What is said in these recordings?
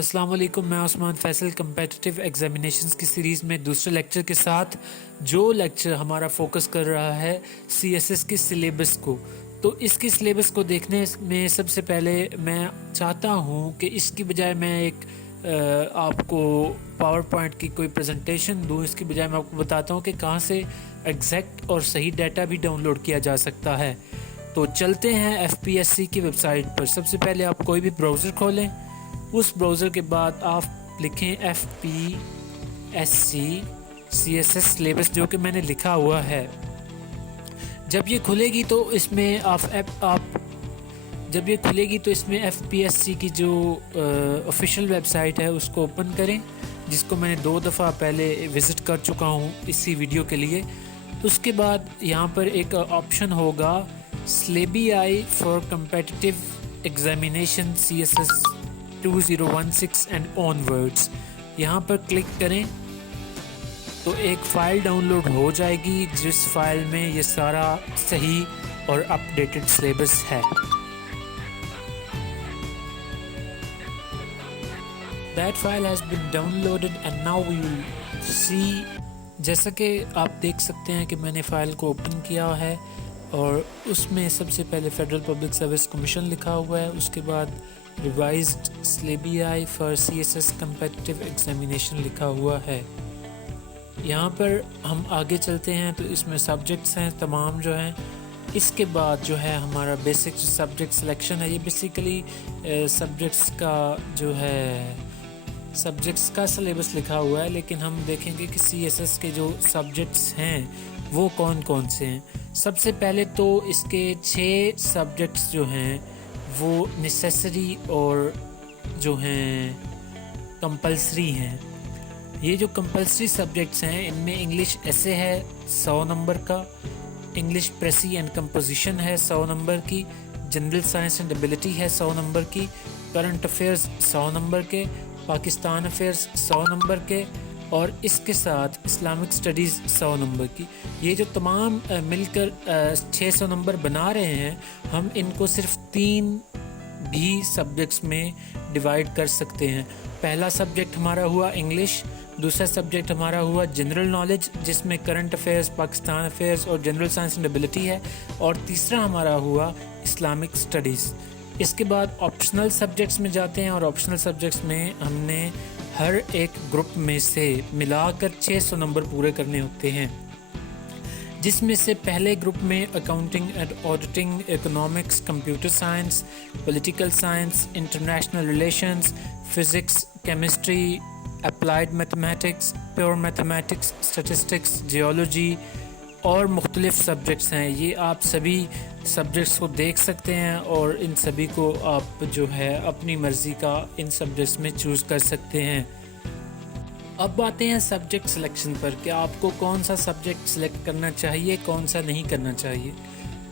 अस्सलाम वालेकुम, मैं उस्मान फैसल कम्पिटिटिव एग्जामिनेशंस की सीरीज़ में दूसरे लेक्चर के साथ जो लेक्चर हमारा फोकस कर रहा है सीएसएस के सिलेबस को। तो इसके सिलेबस को देखने में सबसे पहले मैं चाहता हूँ कि इसकी बजाय मैं एक आपको पावर पॉइंट की कोई प्रेजेंटेशन दूँ, इसकी बजाय मैं आपको बताता हूँ कि कहाँ से एग्जैक्ट और सही डाटा भी डाउनलोड किया जा सकता है। तो चलते हैं एफपीएससी की वेबसाइट पर। सबसे पहले आप कोई भी ब्राउज़र खोलें, उस ब्राउज़र के बाद आप लिखें FPSC CSS सिलेबस, जो कि मैंने लिखा हुआ है। जब ये खुलेगी तो इसमें इसमें FPSC की जो ऑफिशियल वेबसाइट है उसको ओपन करें, जिसको मैंने 2 दफ़ा पहले विज़िट कर चुका हूँ इसी वीडियो के लिए। उसके बाद यहाँ पर एक ऑप्शन होगा syllable for competitive examination CSS 2016 and onwards. यहाँ पर क्लिक करें तो एक फ़ाइल डाउनलोड हो जाएगी, जिस फाइल में ये सारा सही और अपडेटेड सिलेबस है। That file has been downloaded and now we will see। जैसा कि आप देख सकते हैं कि मैंने फ़ाइल को ओपन किया है और उसमें सबसे पहले फेडरल पब्लिक सर्विस कमीशन लिखा हुआ है, उसके बाद revised syllable for CSS competitive examination लिखा हुआ है। यहाँ पर हम आगे चलते हैं तो इसमें सब्जेक्ट्स हैं तमाम जो हैं। इसके बाद जो है हमारा बेसिक सब्जेक्ट सिलेक्शन है। ये बेसिकली सब्जेक्ट्स का सिलेबस लिखा हुआ है, लेकिन हम देखेंगे कि CSS के जो सब्जेक्ट्स हैं वो कौन कौन से हैं। सबसे पहले तो इसके 6 सब्जेक्ट्स जो हैं वो नेसेसरी और जो हैं कंपलसरी हैं। ये जो कंपलसरी सब्जेक्ट्स हैं इनमें इंग्लिश ऐसे है 100 नंबर का, इंग्लिश प्रेसी एंड कंपोजिशन है 100 नंबर की, जनरल साइंस एंड एबिलिटी है 100 नंबर की, करंट अफेयर्स 100 नंबर के, पाकिस्तान अफेयर्स 100 नंबर के, और इसके साथ इस्लामिक स्टडीज़ 100 नंबर की। ये जो तमाम मिलकर 600 नंबर बना रहे हैं, हम इनको सिर्फ 3 भी सब्जेक्ट्स में डिवाइड कर सकते हैं। पहला सब्जेक्ट हमारा हुआ इंग्लिश, दूसरा सब्जेक्ट हमारा हुआ जनरल नॉलेज, जिसमें करंट अफेयर्स, पाकिस्तान अफेयर्स और जनरल साइंस एंड एबिलिटी है, और तीसरा हमारा हुआ इस्लामिक स्टडीज़। इसके बाद ऑप्शनल सब्जेक्ट्स में जाते हैं और ऑप्शनल सब्जेक्ट्स में हमने हर एक ग्रुप में से मिलाकर 600 नंबर पूरे करने होते हैं, जिसमें से पहले ग्रुप में accounting and auditing, economics, computer science, political science, international relations, physics, chemistry, applied mathematics, pure mathematics, statistics, geology और मुख्तलिफ सब्जेक्ट्स हैं। ये आप सभी सब्जेक्ट्स को देख सकते हैं और इन सभी को आप जो है अपनी मर्ज़ी का इन सब्जेक्ट्स में चूज़ कर सकते हैं। अब आते हैं सब्जेक्ट सिलेक्शन पर कि आपको कौन सा सब्जेक्ट सिलेक्ट करना चाहिए, कौन सा नहीं करना चाहिए।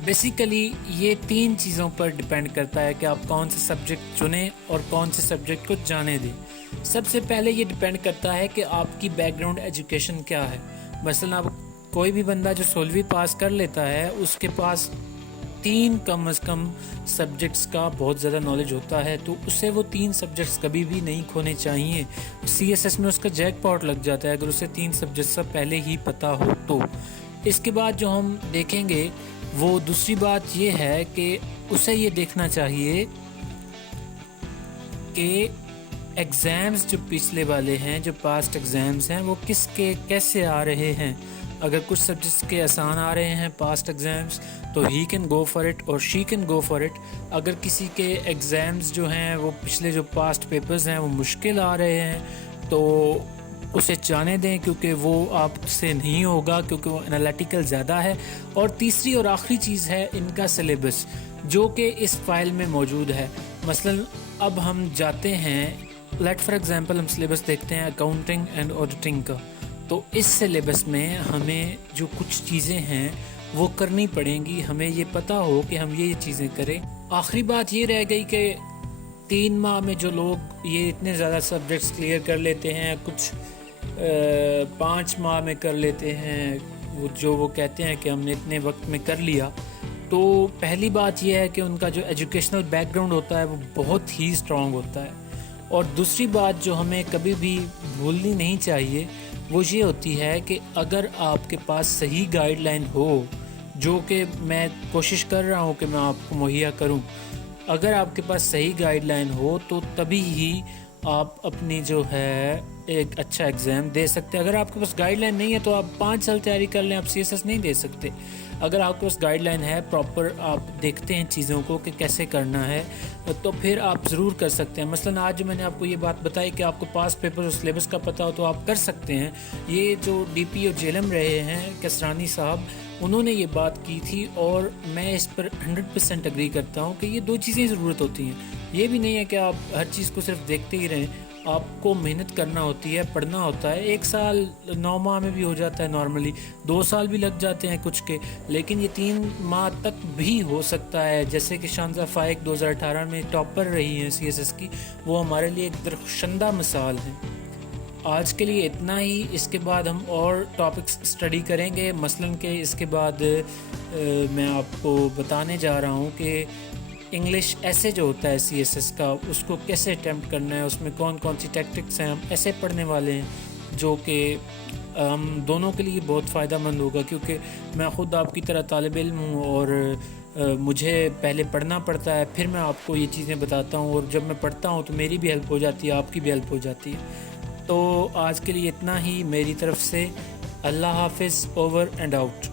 बेसिकली ये 3 चीज़ों पर डिपेंड करता है कि आप कौन सा सब्जेक्ट चुनें और कौन से सब्जेक्ट को जाने दें। सबसे पहले ये डिपेंड करता है कि आपकी बैकग्राउंड एजुकेशन क्या है। मसलन आप कोई भी बंदा जो 16वीं पास कर लेता है, उसके पास 3 कम से कम सब्जेक्ट्स का बहुत ज़्यादा नॉलेज होता है, तो उसे वो 3 सब्जेक्ट्स कभी भी नहीं खोने चाहिए। CSS में उसका जैकपॉट लग जाता है अगर उसे 3 सब्जेक्ट्स का पहले ही पता हो तो। इसके बाद जो हम देखेंगे वो दूसरी बात ये है कि उसे ये देखना चाहिए कि एग्ज़ाम्स जो पिछले वाले हैं, जो पास्ट एग्ज़ाम्स हैं, वो किसके कैसे आ रहे हैं। अगर कुछ सब्जेक्ट्स के आसान आ रहे हैं पास्ट एग्ज़ाम्स तो he can go for it और she can go for it. अगर किसी के एग्ज़ाम्स जो हैं वो पिछले जो पास्ट पेपर्स हैं वो मुश्किल आ रहे हैं तो उसे जाने दें, क्योंकि वो आपसे नहीं होगा, क्योंकि वो एनालिटिकल ज़्यादा है। और तीसरी और आखिरी चीज़ है इनका सिलेबस, जो कि इस फाइल में मौजूद है। मसलन अब हम जाते हैं, लेट फॉर एग्जांपल हम सिलेबस देखते हैं अकाउंटिंग एंड ऑडिटिंग का। तो इस सिलेबस में हमें जो कुछ चीज़ें हैं वो करनी पड़ेंगी, हमें ये पता हो कि हम ये चीज़ें करें। आखिरी बात ये रह गई कि 3 माह में जो लोग ये इतने ज़्यादा सब्जेक्ट्स क्लियर कर लेते हैं, कुछ 5 माह में कर लेते हैं, वो कहते हैं कि हमने इतने वक्त में कर लिया, तो पहली बात यह है कि उनका जो एजुकेशनल बैकग्राउंड होता है वो बहुत ही स्ट्रॉन्ग होता है। اور دوسری بات جو ہمیں کبھی بھی بھولنی نہیں چاہیے وہ یہ ہوتی ہے کہ اگر آپ کے پاس صحیح گائیڈ لائن ہو، جو کہ میں کوشش کر رہا ہوں کہ میں آپ کو مہیا کروں، اگر آپ کے پاس صحیح گائیڈ لائن ہو تو تبھی ہی آپ اپنی جو ہے ایک اچھا ایگزام دے سکتے ہیں۔ اگر آپ کے پاس گائیڈ لائن نہیں ہے تو آپ 5 سال تیاری کر لیں، آپ CSS نہیں دے سکتے۔ اگر آپ کے پاس گائیڈ لائن ہے، پراپر آپ دیکھتے ہیں چیزوں کو کہ کیسے کرنا ہے، تو پھر آپ ضرور کر سکتے ہیں۔ مثلا آج میں نے آپ کو یہ بات بتائی کہ آپ کو پاس پیپر اور سلیبس کا پتہ ہو تو آپ کر سکتے ہیں۔ یہ جو DP اور JLM رہے ہیں کسرانی صاحب، انہوں نے یہ بات کی تھی اور میں اس پر 100% اگری کرتا ہوں کہ یہ 2 چیزیں ضرورت ہوتی ہیں۔ یہ بھی نہیں ہے کہ آپ ہر چیز کو صرف دیکھتے ہی رہیں، آپ کو محنت کرنا ہوتی ہے، پڑھنا ہوتا ہے۔ 1 سال 9 ماہ میں بھی ہو جاتا ہے نارملی، 2 سال بھی لگ جاتے ہیں کچھ کے، لیکن یہ 3 ماہ تک بھی ہو سکتا ہے۔ جیسے کہ شانزہ فائق 2018 میں ٹاپر رہی ہیں CSS کی، وہ ہمارے لیے ایک درخشندہ مثال ہیں۔ آج کے لیے اتنا ہی، اس کے بعد ہم اور ٹاپکس اسٹڈی کریں گے، مثلاً کہ اس کے بعد میں آپ کو بتانے جا رہا ہوں کہ انگلش ایسے جو ہوتا ہے CSS کا، اس کو کیسے اٹیمپٹ کرنا ہے، اس میں کون کون سی ٹیکٹکس ہیں، ہم ایسے پڑھنے والے ہیں جو کہ ہم دونوں کے لیے بہت فائدہ مند ہوگا، کیونکہ میں خود آپ کی طرح طالب علم ہوں اور مجھے پہلے پڑھنا پڑتا ہے، پھر میں آپ کو یہ چیزیں بتاتا ہوں، اور جب میں پڑھتا ہوں تو میری بھی ہیلپ ہو جاتی ہے، آپ کی بھی ہیلپ ہو جاتی ہے۔ تو آج کے لیے اتنا ہی میری طرف سے۔ اللہ حافظ، اوور اینڈ آؤٹ۔